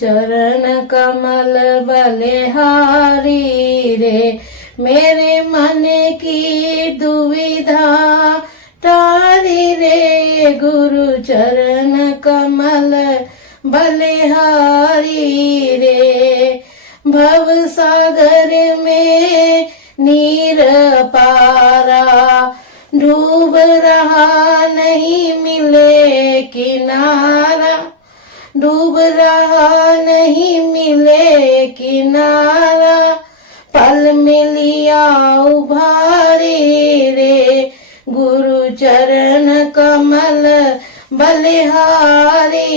चरण कमल बलिहारी रे, मेरे मन की दुविधा तारी रे, गुरु चरण कमल बलिहारी रे। भव सागर में नीर पारा, डूब रहा नहीं मिले किनारा, डूब रहा नहीं मिले किनारा, पल में लिया उभारी रे, गुरु चरण कमल बलिहारी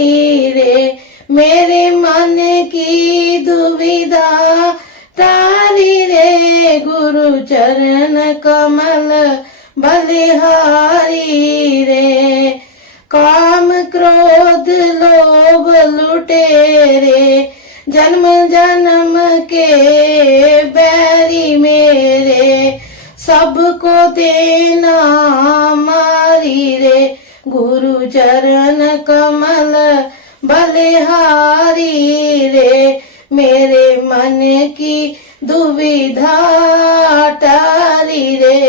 रे, मेरे मन की दुविधा तारी रे, गुरु चरण कमल बलिहारी रे। काम क्रोध लोभ लुटेरे, जन्म जन्म के बैरी मेरे, सबको देना मारी रे, गुरु चरण कमल बलिहारी रे, मेरे मन की दुविधा टारी रे,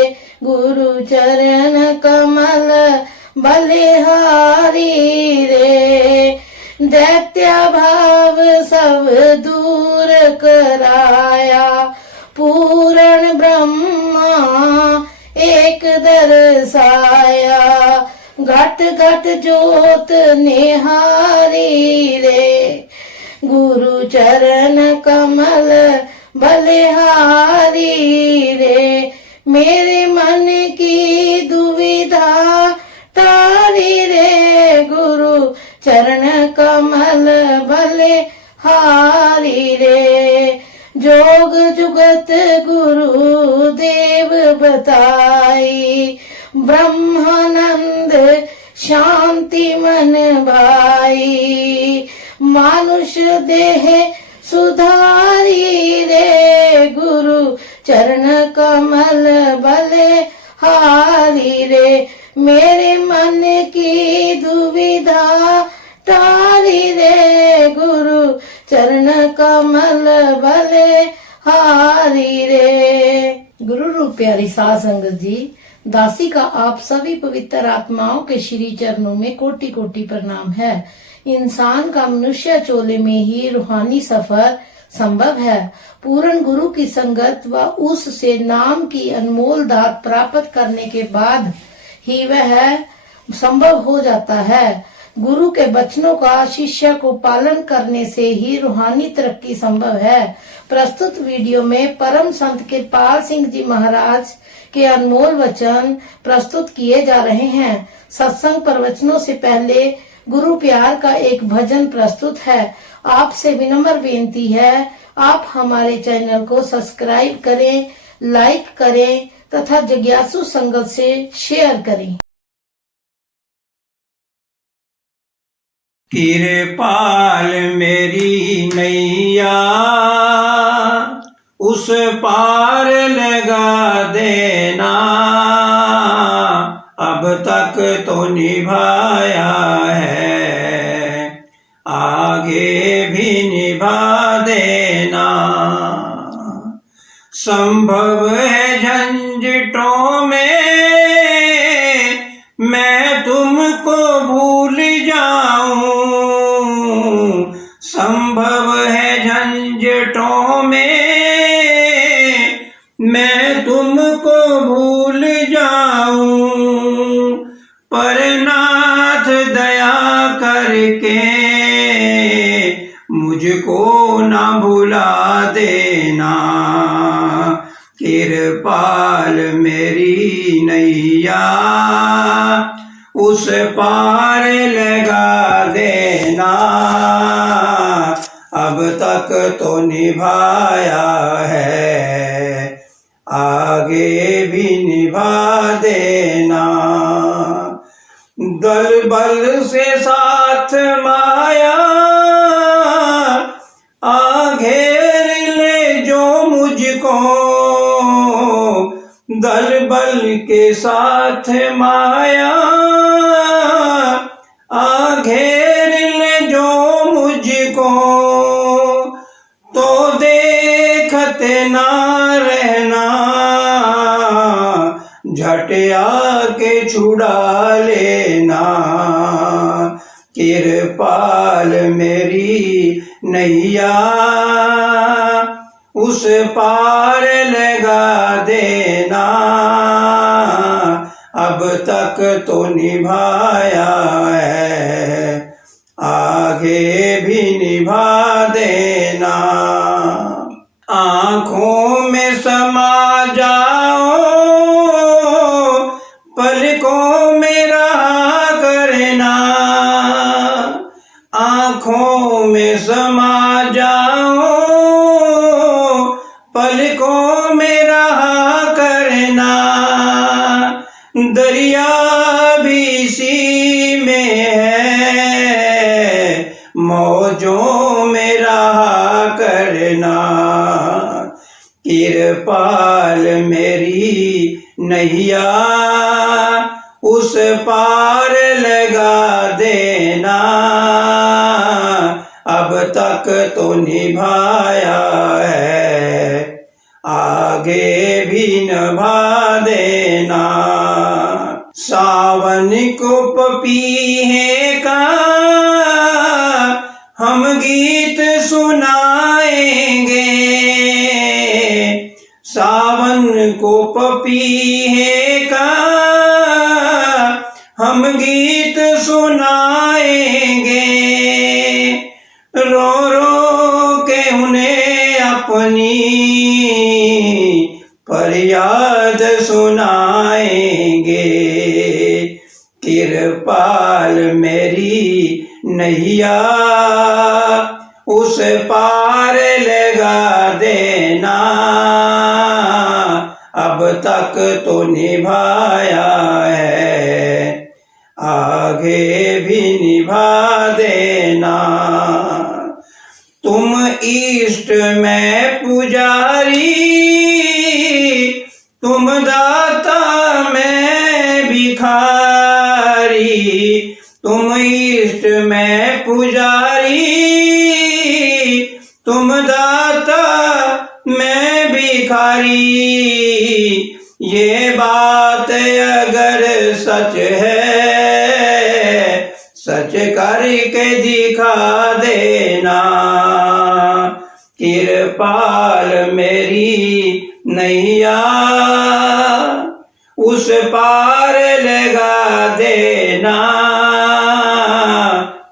गुरु चरण कमल बलिहारी रे। दैत्य भाव सब दूर कराया, पूर्ण ब्रह्मा एक दर्शाया, घट घट ज्योत निहारी रे, गुरु चरण कमल बलिहारी रे, मेरे मन की दुविधा तारी रे, गुरु चरण कमल बलिहारी रे। जोग जुगत गुरु देव बताई, ब्रह्मानंद शांति मन भाई, मानुष देह सुधारी रे, गुरु चरण कमल बलिहारी रे, मेरे मन की दुविधा तारी रे, गुरु चरण कमल बलिहारी रे। गुरु रूप प्यारी साध संगत जी, दासी का आप सभी पवित्र आत्माओं के श्री चरणों में कोटि कोटि प्रणाम है। इंसान का मनुष्य चोले में ही रूहानी सफर संभव है। पूर्ण गुरु की संगत व उससे नाम की अनमोल दात प्राप्त करने के बाद ही वह संभव हो जाता है। गुरु के वचनों का शिष्य को पालन करने से ही रूहानी तरक्की संभव है। प्रस्तुत वीडियो में परम संत कृपाल सिंह जी महाराज के अनमोल वचन प्रस्तुत किए जा रहे हैं। सत्संग प्रवचनों से पहले गुरु प्यार का एक भजन प्रस्तुत है। आपसे विनम्र बेनती है, आप हमारे चैनल को सब्सक्राइब करें, लाइक करें तथा जिज्ञासु संगत से शेयर करें। कृपाल मेरी नैया उस पार लगा देना, अब तक तो निभाया है, आगे भी निभा देना। संभव है झंझटों में मैं तुमको भूल जाऊं, संभव है झंझटों में मैं तुमको भूल जाऊं, पर नाथ दया करके मुझको ना भुला देना। कृपाल मेरी नैया उस पार लगा देना, अब तक तो निभाया है, आगे भी निभा देना। दल बल से साथ माया घेर ले जो मुझको, दल बल के साथ माया घेर ले जो मुझको, छुड़ा लेना। कृपाल मेरी नैया उस पार लगा देना। अब तक तो निभाया है, आगे भी निभा देना। आँखों में समा जाओ, पलकों में रहा करना। आँखों में समा जाओ, पलकों में रहा करना। दरिया भी इसी में है, मौजों में रहा करना। कृपाल मेरी नैया उस पार लगा देना। अब तक तो निभाया है, आगे भी निभा देना। सावन को पपीहे का हम गीत सुनाएंगे। सावन को पपीहे का हम गीत सुनाएंगे। रो रो के उन्हें अपनी फरियाद सुनाएंगे। कृपाल मेरी नैया उस पार लगा देना। अब तक तो निभाया है, आगे भी निभा देना। तुम इष्ट में पुजारी, तुम दाता मैं भिखारी। तुम इष्ट में पुजारी, तुम दाता मैं भिखारी। ये बात अगर सच है, सच करके दिखा देना। कृपाल मेरी नैया उस पार लगा देना।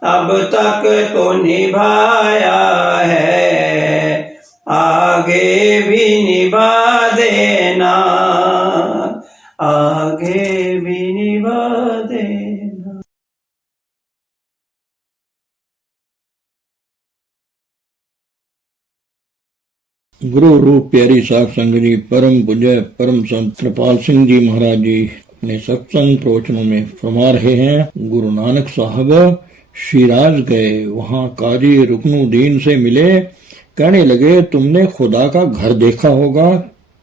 अब तक तो निभाया है, आगे भी निभा देना। आगे भी निभा देना। गुरु रूप प्यारी साध संगत जी, परम पूज्य परम संत कृपाल सिंह जी महाराज जी अपने सत्संग प्रवचनों में फरमा रहे हैं। गुरु नानक साहब शिराज गए, वहां काजी रुकनुद्दीन से मिले। कहने लगे तुमने खुदा का घर देखा होगा?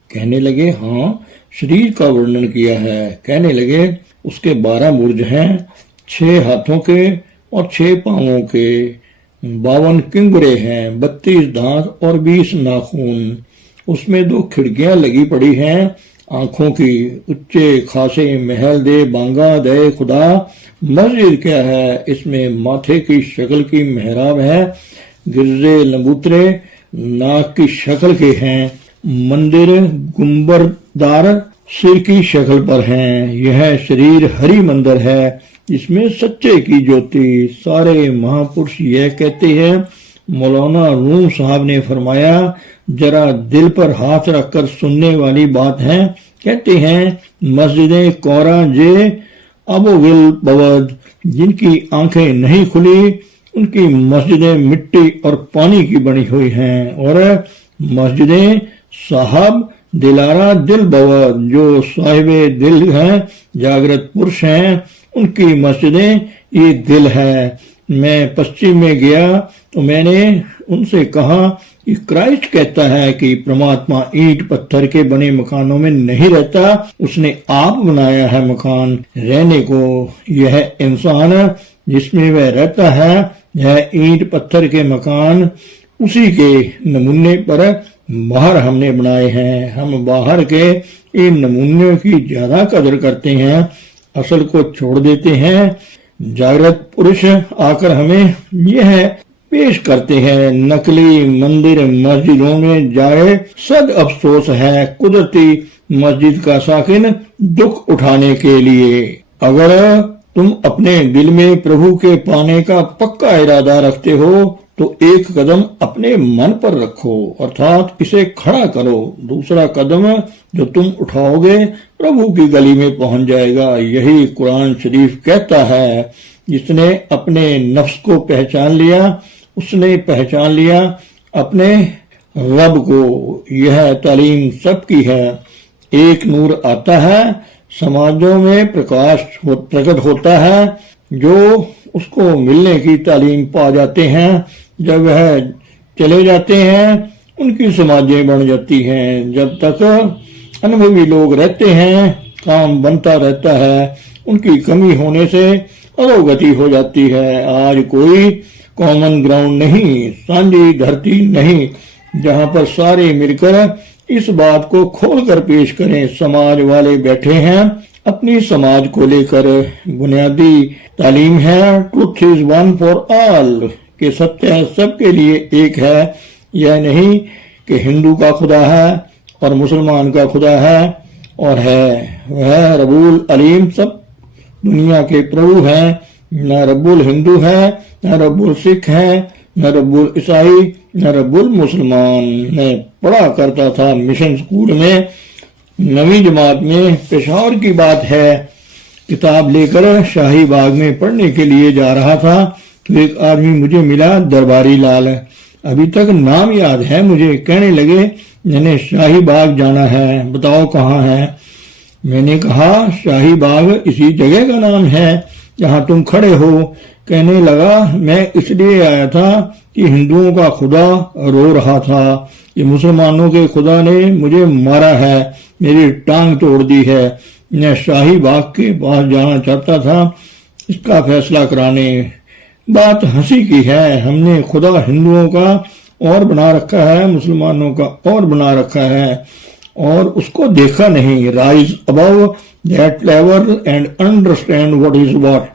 कहने लगे हाँ। शरीर का वर्णन किया है। कहने लगे उसके 12 बुर्ज हैं, 6 हाथों के और 6 पांवों के, 52 किंगरे हैं, 32 दांत और 20 नाखून। उसमें 2 खिड़कियां लगी पड़ी हैं आंखों की। उच्चे खासे महल दे बांगा दे खुदा। मस्जिद क्या है? इसमें माथे की शक्ल की मेहराब है, गिरजे लंबूतरे नाक की शक्ल के हैं। मंदिर गुंबरदार सिर की शक्ल पर हैं। यह शरीर हरि मंदिर है, इसमें सच्चे की ज्योति। सारे महापुरुष यह कहते हैं। मौलाना रूम साहब ने फरमाया, जरा दिल पर हाथ रखकर सुनने वाली बात है। कहते हैं मस्जिदें कोरा जे अबोगिल बवद, जिनकी आंखें नहीं खुली उनकी मस्जिदें मिट्टी और पानी की बनी हुई हैं। और मस्जिदें साहब दिलारा दिल बवद, जो साहिबे दिल हैं, जागृत पुरुष हैं, उनकी मस्जिदें ये दिल है। मैं पश्चिम में गया तो मैंने उनसे कहा कि क्राइस्ट कहता है कि परमात्मा ईंट पत्थर के बने मकानों में नहीं रहता, उसने आप बनाया है मकान रहने को। यह इंसान जिसमें वह रहता है, यह ईंट पत्थर के मकान उसी के नमूने पर बाहर हमने बनाए हैं। हम बाहर के इन नमूनों की ज्यादा कदर करते हैं। असल को छोड़ देते हैं। जागृत पुरुष आकर हमें यह पेश करते हैं, नकली मंदिर मस्जिदों में जाए सद अफसोस है, कुदरती मस्जिद का साकिन दुख उठाने के लिए। अगर तुम अपने दिल में प्रभु के पाने का पक्का इरादा रखते हो तो एक कदम अपने मन पर रखो, अर्थात इसे खड़ा करो। दूसरा कदम जो तुम उठाओगे प्रभु की गली में पहुंच जाएगा। यही कुरान शरीफ कहता है, जिसने अपने नफ्स को पहचान लिया उसने पहचान लिया अपने रब को। यह तालीम सबकी है। एक नूर आता है, समाजों में प्रकाश प्रकट होता है। जो उसको मिलने की तालीम पा जाते हैं, जब वह चले जाते हैं उनकी समाजें बन जाती हैं। जब तक अनुभवी लोग रहते हैं काम बनता रहता है, उनकी कमी होने से अधोगति हो जाती है। आज कोई कॉमन ग्राउंड नहीं, साझी धरती नहीं, जहां पर सारे मिलकर इस बात को खोलकर पेश करें। समाज वाले बैठे हैं अपनी समाज को लेकर। बुनियादी तालीम है truth is one for all, कि सत्य सबके लिए एक है। यह नहीं कि हिंदू का खुदा है और मुसलमान का खुदा है और है वह रब्बुल अलीम सब दुनिया के प्रभु हैं। न रब्बुल हिंदू है, न रब्बुल सिख है, न रब्बुल ईसाई, न रब्बुल मुसलमान। मैं पढ़ा करता था मिशन स्कूल में, 9वीं जमात में। पेशावर की बात है, किताब लेकर शाही बाग में पढ़ने के लिए जा रहा था तो एक आदमी मुझे मिला, दरबारी लाल। अभी तक नाम याद है मुझे। कहने लगे मैंने शाही बाग जाना है, बताओ कहाँ है। मैंने कहा शाही बाग इसी जगह का नाम है जहाँ तुम खड़े हो। कहने लगा मैं इसलिए आया था कि हिंदुओं का खुदा रो रहा था कि मुसलमानों के खुदा ने मुझे मारा है, मेरी टांग तोड़ दी है। मैं शाही बाग के पास जाना चाहता था इसका फैसला कराने। बात हंसी की है, हमने खुदा हिंदुओं का और बना रखा है, मुसलमानों का और बना रखा है और उसको देखा नहीं। Rise above that level and understand what is what.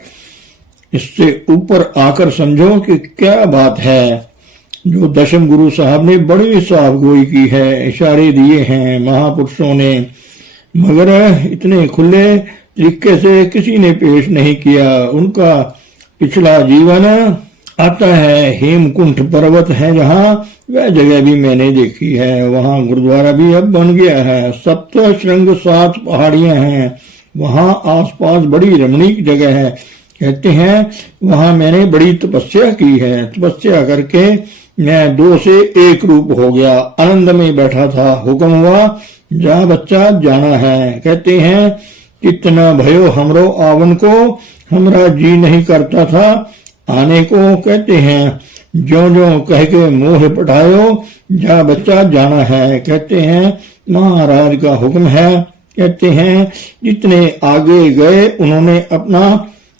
इससे ऊपर आकर समझो कि क्या बात है। जो दशम गुरु साहब ने बड़ी साफ गोई की है, इशारे दिए हैं महापुरुषों ने, मगर इतने खुले तरीके से किसी ने पेश नहीं किया। उनका पिछला जीवन आता है, हेमकुंठ पर्वत है जहाँ, वह जगह भी मैंने देखी है। वहाँ गुरुद्वारा भी अब बन गया है। 7 श्रृंग 7 पहाड़ियां हैं। वहाँ आसपास बड़ी रमणीक जगह है। कहते हैं वहाँ मैंने बड़ी तपस्या की है। तपस्या करके मैं 2 से 1 रूप हो गया, आनंद में बैठा था। हुक्म हुआ जा बच्चा जाना है। कहते हैं कितना भयो हमरो आवन को, हमरा जी नहीं करता था आने को। कहते हैं जो जो कह के मोह पठायो, जा बच्चा जाना है। कहते हैं महाराज का हुक्म है। कहते हैं जितने आगे गए उन्होंने अपना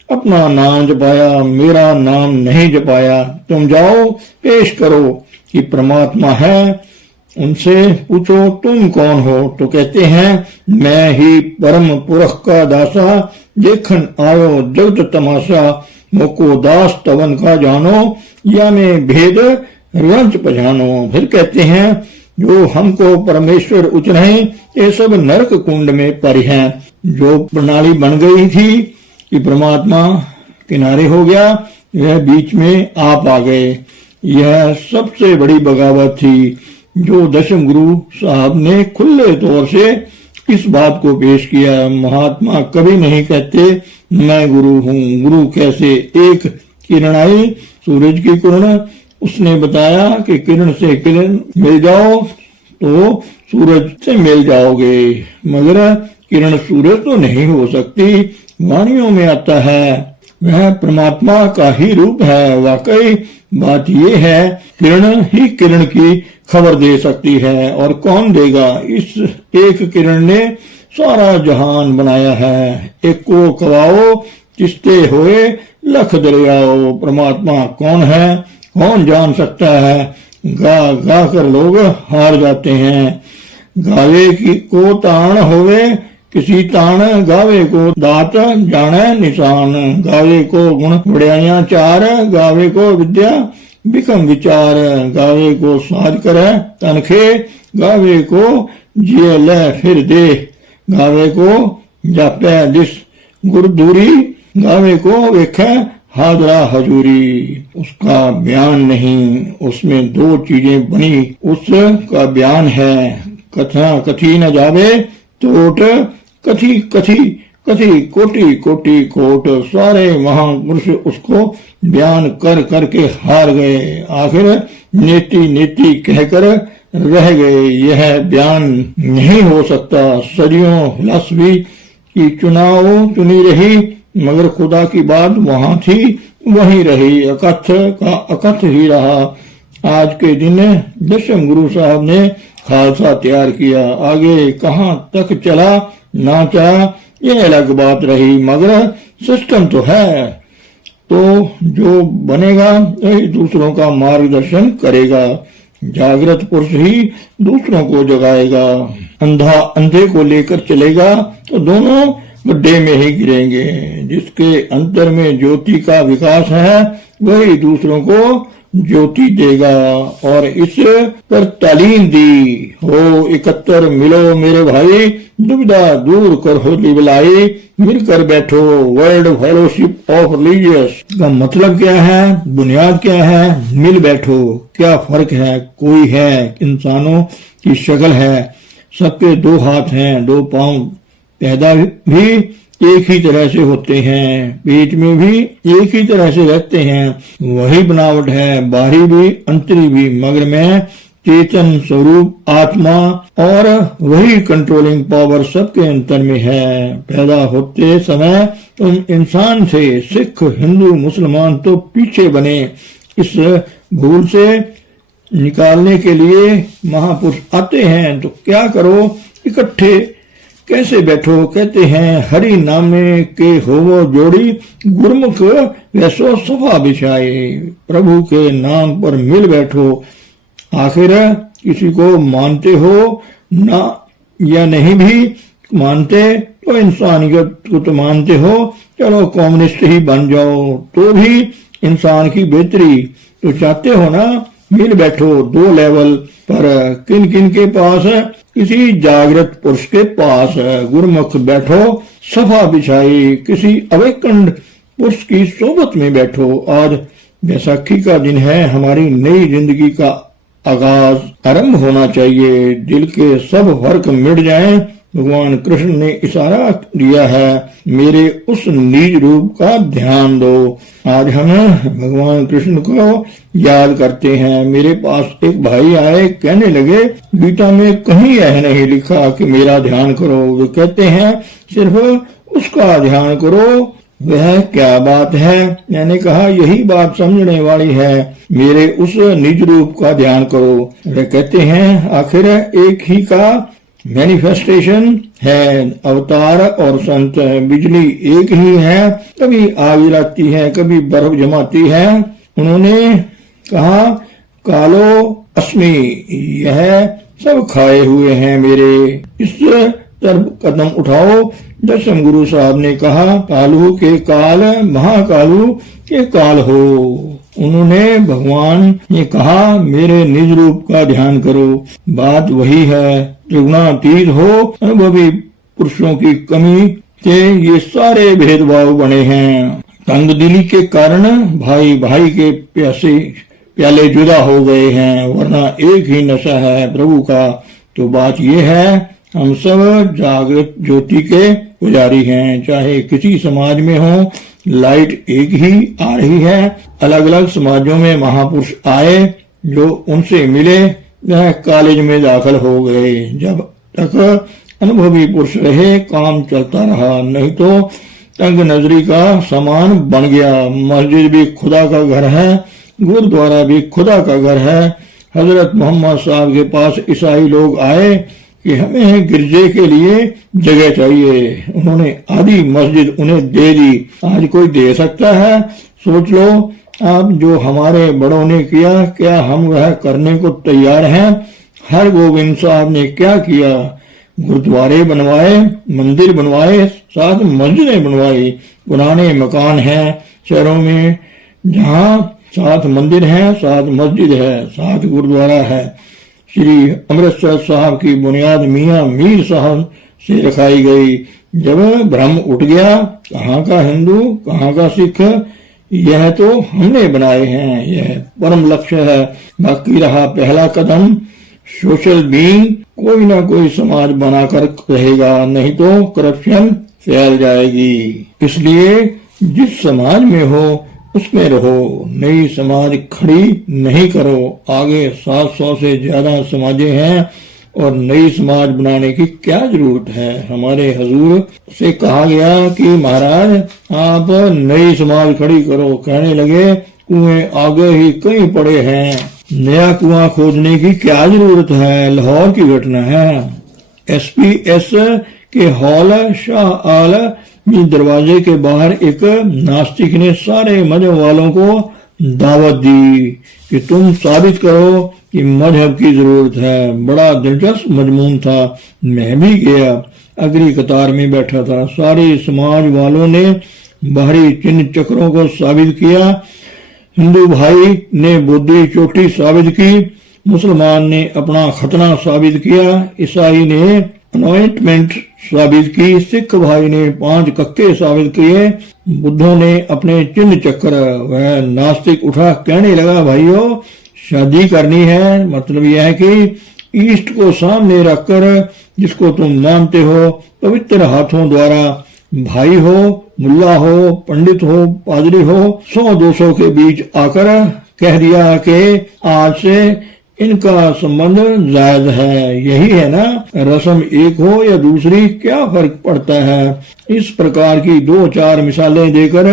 अपना नाम जपाया, मेरा नाम नहीं जपाया। तुम जाओ पेश करो कि परमात्मा है। उनसे पूछो तुम कौन हो, तो कहते हैं मैं ही परम पुरख का दासा, देखन आयो जगत तमाशा, मोको दास तवन का जानो, या में भेद रंच पहचानो। फिर कहते हैं जो हमको परमेश्वर उचरे ये सब नरक कुंड में परी हैं। जो प्रणाली बन गई थी कि परमात्मा किनारे हो गया, यह बीच में आप आ गए। यह सबसे बड़ी बगावत थी जो दशम गुरु साहब ने खुले तौर से इस बात को पेश किया। महात्मा कभी नहीं कहते मैं गुरु हूँ। गुरु कैसे? एक किरण आई, सूरज की किरण, उसने बताया कि किरण से किरण मिल जाओ तो सूरज से मिल जाओगे, मगर किरण सूरज तो नहीं हो सकती। वाणियों में आता है वह परमात्मा का ही रूप है। वाकई बात यह है किरण ही किरण की खबर दे सकती है, और कौन देगा? इस एक किरण ने सारा जहान बनाया है। एक को कवाओ चिस्ते होए लख दरियाओ। परमात्मा कौन है, कौन जान सकता है? गा गा कर लोग हार जाते हैं। गावे की को ताण होवे किसी तान गावे को दात जाने निशान, गावे को गुण वड्याइयां चार, गावे को विद्या बिकम विचार, गावे को साज करे तनखे, गावे को जिये ले फिर दे, गावे को जापे दिस गुर दूरी, गावे को वेखे हाजरा हजूरी। उसका बयान नहीं, उसमें दो चीजें बनी, उसका बयान है। कथा कथी न जावे तोट, कथी कथी कथी कोटि कोटि कोट। सारे महापुरुष उसको बयान कर करके हार गए, आखिर नेति नेति कहकर रह गए। यह बयान नहीं हो सकता। सदियों फिलॉसफी की चुनाव चुनी रही, मगर खुदा की बात वहां थी वहीं रही, अकथ का अकथ ही रहा। आज के दिन दशम गुरु साहब ने खालसा तैयार किया, आगे कहाँ तक चला ना चला ये अलग बात रही, मगर सिस्टम तो है। तो जो बनेगा वही दूसरों का मार्गदर्शन करेगा। जागृत पुरुष ही दूसरों को जगाएगा। अंधा अंधे को लेकर चलेगा तो दोनों गड्ढे में ही गिरेंगे। जिसके अंतर में ज्योति का विकास है वही दूसरों को ज्योति देगा। और इस पर तालीम दी हो 71 मिलो मेरे भाई, दुविधा दूर कर हो लिबलाई, मिलकर बैठो वर्ल्ड फेलोशिप ऑफ रिलीजियस का मतलब क्या है, बुनियाद क्या है, मिल बैठो। क्या फर्क है, कोई है, इंसानों की शक्ल है, सबके दो हाथ हैं, दो पांव, पैदा भी एक ही तरह से होते हैं, पेट में भी एक ही तरह से रहते हैं, वही बनावट है, बाहरी भी अंतरी भी, मगर मैं चेतन स्वरूप आत्मा और वही कंट्रोलिंग पावर सबके अंतर में है। पैदा होते समय तुम इंसान से सिख हिंदू मुसलमान तो पीछे बने। इस भूल से निकालने के लिए महापुरुष आते हैं तो क्या करो, इकट्ठे कैसे बैठो। कहते हैं हरि नामे के होवो जोड़ी, गुरमुख वैसो सफा बिछाए। प्रभु के नाम पर मिल बैठो। आखिर किसी को मानते हो ना या नहीं भी मानते तो इंसानियत को तो मानते हो, चलो कम्युनिस्ट ही बन जाओ तो भी इंसान की बेहतरी तो चाहते हो ना। मिल बैठो दो लेवल पर, किन किन के पास है, किसी जागृत पुरुष के पास है। गुरमुख बैठो सफा बिछाई, किसी अवेकंड पुरुष की सोबत में बैठो। आज बैसाखी का दिन है, हमारी नई जिंदगी का आगाज आरंभ होना चाहिए। दिल के सब फर्क मिट जाएं। भगवान कृष्ण ने इशारा दिया है, मेरे उस निज रूप का ध्यान दो। आज हम भगवान कृष्ण को याद करते हैं। मेरे पास एक भाई आए, कहने लगे गीता में कहीं यह नहीं लिखा कि मेरा ध्यान करो। वे कहते हैं सिर्फ उसका ध्यान करो, वह क्या बात है। मैंने कहा यही बात समझने वाली है, मेरे उस निज रूप का ध्यान करो। वे कहते हैं आखिर एक ही का मैनिफेस्टेशन है, अवतार और संत। बिजली एक ही है, कभी आग जलाती है, कभी बर्फ जमाती है। उन्होंने कहा कालो अस्मि, यह सब खाए हुए हैं मेरे, इस तरफ कदम उठाओ। दशम गुरु साहब ने कहा कालू के काल महाकालू के काल हो। उन्होंने भगवान ने कहा मेरे निज रूप का ध्यान करो। बात वही है, त्रिगुणातीत हो। अनुभवी पुरुषों की कमी से ये सारे भेदभाव बने हैं। तंग दिली के कारण भाई भाई के प्याले जुदा हो गए हैं, वरना एक ही नशा है प्रभु का। तो बात ये है, हम सब जागृत ज्योति के पुजारी हैं। चाहे किसी समाज में हो, लाइट एक ही आ रही है। अलग अलग समाजों में महापुरुष आए, जो उनसे मिले वह कॉलेज में दाखिल हो गए। जब तक अनुभवी पुरुष रहे काम चलता रहा, नहीं तो तंग नजरी का सामान बन गया। मस्जिद भी खुदा का घर है, गुरुद्वारा भी खुदा का घर है। हजरत मोहम्मद साहब के पास ईसाई लोग आए कि हमें गिरजे के लिए जगह चाहिए। उन्होंने आधी मस्जिद उन्हें दे दी। आज कोई दे सकता है? सोच लो आप, जो हमारे बड़ों ने किया क्या हम वह करने को तैयार हैं? हर गोविंद साहब ने क्या किया? गुरुद्वारे बनवाए, मंदिर बनवाए, 7 मस्जिदें बनवाई। पुराने मकान हैं शहरों में, जहाँ 7 मंदिर हैं, 7 मस्जिद है, 7 गुरुद्वारा है। श्री अमृतसर साहब की बुनियाद मियाँ मीर साहब से रखाई गई। जब भ्रम उठ गया, कहाँ का हिंदू कहाँ का सिख, यह तो हमने बनाए हैं, यह परम लक्ष्य है। बाकी रहा पहला कदम, सोशल बीइंग, कोई ना कोई समाज बनाकर रहेगा, नहीं तो करप्शन फैल जाएगी। इसलिए जिस समाज में हो उसमें रहो, नई समाज खड़ी नहीं करो। आगे 700 से ज्यादा समाजें हैं और नई समाज बनाने की क्या जरूरत है। हमारे हजूर से कहा गया कि महाराज आप नई समाज खड़ी करो, कहने लगे कुएं आगे ही कहीं पड़े हैं, नया कुआं खोदने की क्या जरूरत है। लाहौर की घटना है। SPS के हॉल शाह आल में दरवाजे के बाहर एक नास्तिक ने सारे मजहब वालों को दावत दी कि तुम साबित करो कि मजहब की जरूरत है। बड़ा दिलचस्प मजमून था। मैं भी गया, अगली कतार में बैठा था। सारे समाज वालों ने बाहरी चिन्ह चक्रों को साबित किया। हिंदू भाई ने बुद्धि चोटी साबित की, मुसलमान ने अपना खतना साबित किया, ईसाई ने अनॉइंटमेंट साबित की, सिख भाई ने 5 कक्के साबित किए, बुद्धों ने अपने चिन्ह चक्र। वह नास्तिक उठा, कहने लगा भाइयों शादी करनी है, मतलब यह है कि ईस्ट को सामने रखकर जिसको तुम मानते हो पवित्र हाथों द्वारा, भाई हो, मुल्ला हो, पंडित हो, पादरी हो, 100-200 के बीच आकर कह दिया कि आज से इनका संबंध जायज है। यही है ना, रस्म एक हो या दूसरी क्या फर्क पड़ता है। इस प्रकार की 2-4 मिसालें देकर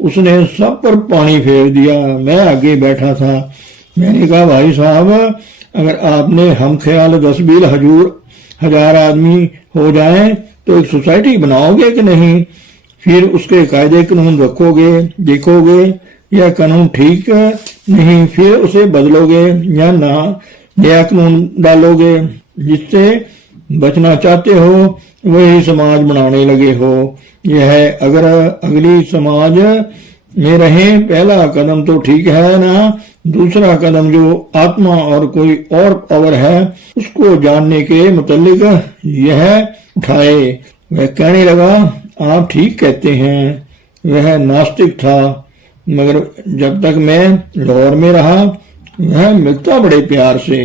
उसने सब पर पानी फेर दिया। मैं आगे बैठा था। मैंने कहा भाई साहब, अगर आपने हम ख्याल 10-20 हजार आदमी हो जाएं तो एक सोसाइटी बनाओगे कि नहीं, फिर उसके कायदे कानून रखोगे, देखोगे यह कानून ठीक नहीं, फिर उसे बदलोगे या ना नया कानून डालोगे। जिससे बचना चाहते हो वही समाज बनाने लगे हो। यह अगर अगली समाज में रहे, पहला कदम तो ठीक है ना, दूसरा कदम जो आत्मा और कोई और पावर है उसको जानने के मुतालिक यह उठाए। वह कहने लगा आप ठीक कहते हैं। वह नास्तिक था, मगर जब तक मैं लाहौर में रहा वह मिलता बड़े प्यार से।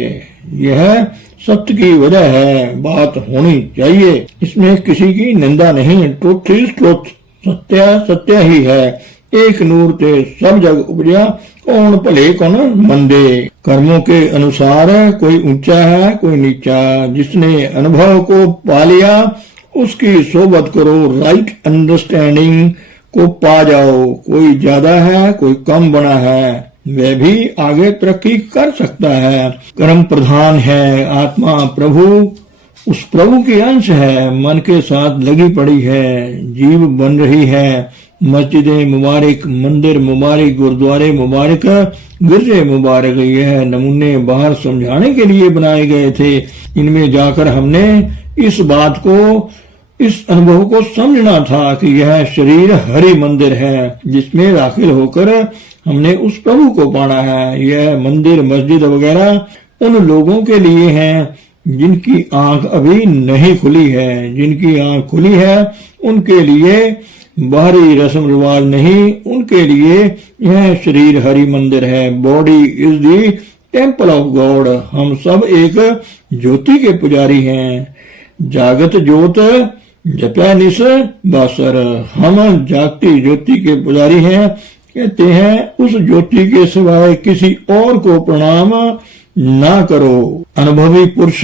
यह सत्य की वजह है, बात होनी चाहिए, इसमें किसी की निंदा नहीं। ट्रुथ इज ट्रुथ, सत्य सत्य ही है। एक नूर ते सब जग उपजा, कौन भले कौन मंदे। कर्मों के अनुसार कोई ऊंचा है कोई नीचा। जिसने अनुभव को पा लिया उसकी सोबत करो, राइट अंडरस्टैंडिंग को पा जाओ। कोई ज्यादा है कोई कम बना है, वह भी आगे तरक्की कर सकता है। कर्म प्रधान है, आत्मा प्रभु उस प्रभु की अंश है, मन के साथ लगी पड़ी है, जीव बन रही है। मस्जिदें मुबारक, मंदिर मुबारक, गुरुद्वारे मुबारक, गिरजे मुबारक। यह नमूने बाहर समझाने के लिए बनाए गए थे। इनमें जाकर हमने इस बात को, इस अनुभव को समझना था कि यह शरीर हरि मंदिर है, जिसमें दाखिल होकर हमने उस प्रभु को पाना है। यह मंदिर मस्जिद वगैरह उन लोगों के लिए हैं जिनकी आंख अभी नहीं खुली है। जिनकी आंख खुली है उनके लिए बाहरी रस्म रिवाज नहीं, उनके लिए यह शरीर हरि मंदिर है। Body is the temple of God. हम सब एक ज्योति के पुजारी हैं। जागत ज्योत जपै निस बासर। हम जागती ज्योति के पुजारी हैं। कहते हैं उस ज्योति के सिवाय किसी और को प्रणाम ना करो। अनुभवी पुरुष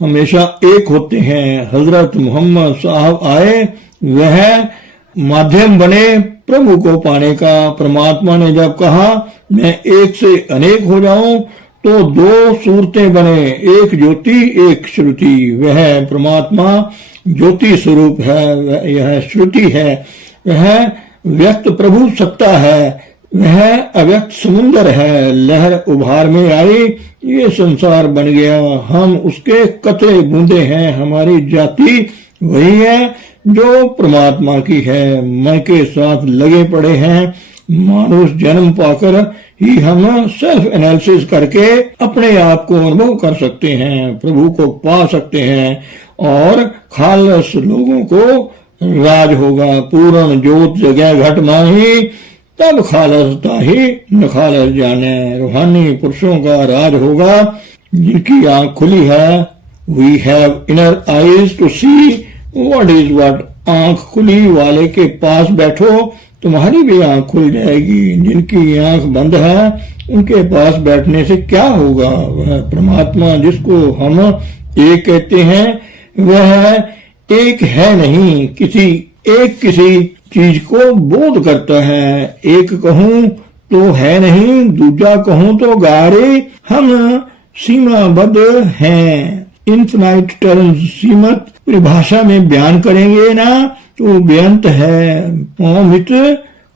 हमेशा एक होते हैं। हजरत मोहम्मद साहब आए, वह माध्यम बने प्रभु को पाने का। परमात्मा ने जब कहा मैं एक से अनेक हो जाऊं तो 2 सूरतें बने, एक ज्योति एक श्रुति। वह परमात्मा ज्योति स्वरूप है, यह श्रुति है। वह व्यक्त प्रभु सत्ता है, वह अव्यक्त समुन्दर है, लहर उभार में आई, ये संसार बन गया, हम उसके कतरे बूंदे हैं। हमारी जाति वही है जो परमात्मा की है, मन के साथ लगे पड़े हैं। मानुष जन्म पाकर ही हम सेल्फ एनालिसिस करके अपने आप को अनुभव कर सकते हैं, प्रभु को पा सकते हैं और खालस लोगों को राज होगा। पूर्ण जोत जगह घट माही, तब खालसता ही न खालस जाने। रूहानी पुरुषों का राज होगा जिनकी आंख खुली है। We have inner eyes to see what is what. आंख खुली वाले के पास बैठो, तुम्हारी भी आंख खुल जाएगी। जिनकी आंख बंद है उनके पास बैठने से क्या होगा। वह परमात्मा जिसको हम एक कहते हैं वह एक है नहीं, किसी चीज को बोध करता है। एक कहूं तो है नहीं, दूजा कहूं तो गारे। हम सीमाबद्ध हैं। इन्फिनाइट टर्म्स सीमित परिभाषा में बयान करेंगे ना तो बेअंत है। मित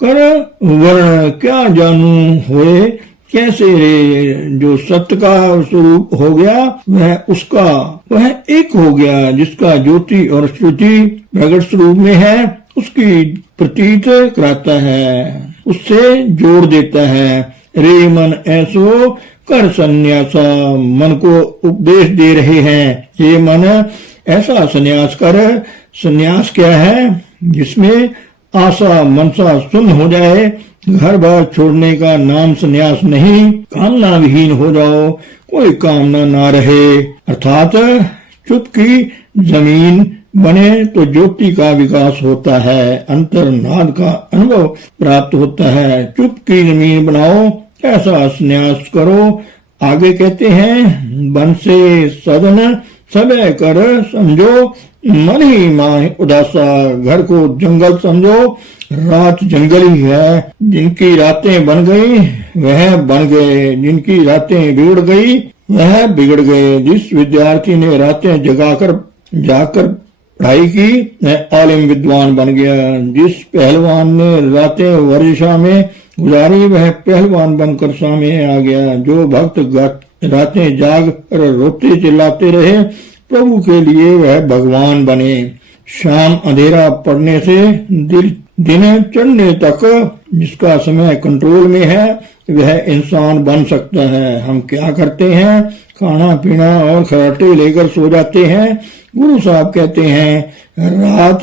कर वर्ण क्या जानू होए कैसे रे। जो सत्य का स्वरूप हो गया वह एक हो गया। जिसका ज्योति और श्रुति प्रगट स्वरूप में है उसकी प्रतीत कराता है, उससे जोड़ देता है। रे मन ऐसो कर संन्यासा। मन को उपदेश दे रहे हैं, ये मन ऐसा संन्यास कर। संन्यास क्या है? जिसमें आशा मनसा शून्य हो जाए। घर बार छोड़ने का नाम संन्यास नहीं। कामना विहीन हो जाओ, कोई कामना ना रहे, अर्थात चुप की जमीन बने तो ज्योति का विकास होता है, अंतर्नाद का अनुभव प्राप्त होता है। चुप की जमीन बनाओ, ऐसा संन्यास करो। आगे कहते हैं बन से सदन सबे कर समझो, मन ही माह उदासा। घर को जंगल समझो, रात जंगल ही है। जिनकी रातें बन गई वह बन गए, जिनकी रातें बिगड़ गई वह बिगड़ गए। जिस विद्यार्थी ने रातें जाकर पढ़ाई की वह आलिम विद्वान बन गया। जिस पहलवान ने रातें वर्षा में गुजारी वह पहलवान बनकर सामने आ गया। जो भक्त रातें जाग कर रोते चिल्लाते रहे प्रभु के लिए वह भगवान बने। शाम अंधेरा पड़ने से दिन चढ़ने तक जिसका समय कंट्रोल में है वह इंसान बन सकता है। हम क्या करते हैं? खाना पीना और खराटे लेकर सो जाते हैं। गुरु साहब कहते हैं रात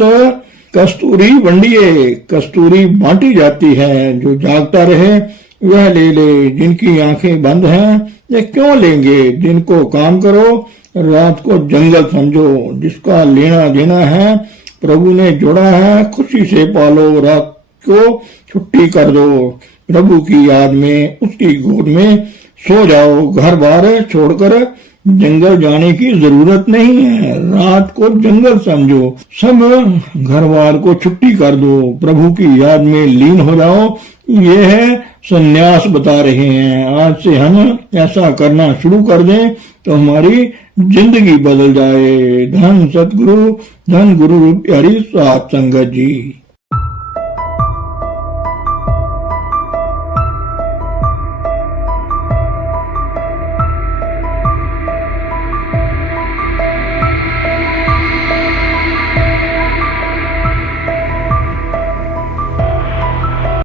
कस्तूरी बंडिए, कस्तूरी बांटी जाती है। जो जागता रहे वह ले ले। जिनकी आंखें बंद हैं वे क्यों लेंगे? दिन को काम करो, रात को जंगल समझो। जिसका लेना देना है प्रभु ने जोड़ा है, खुशी से पालो। रात को छुट्टी कर दो, प्रभु की याद में उसकी गोद में सो जाओ। घर बार छोड़कर जंगल जाने की जरूरत नहीं है। रात को जंगल समझो, सब घर बार को छुट्टी कर दो, प्रभु की याद में लीन हो जाओ। ये है संन्यास बता रहे हैं। आज से हम ऐसा करना शुरू कर दें तो हमारी जिंदगी बदल जाए। धन सतगुरु, धन गुरु प्यारी सात संगत जी।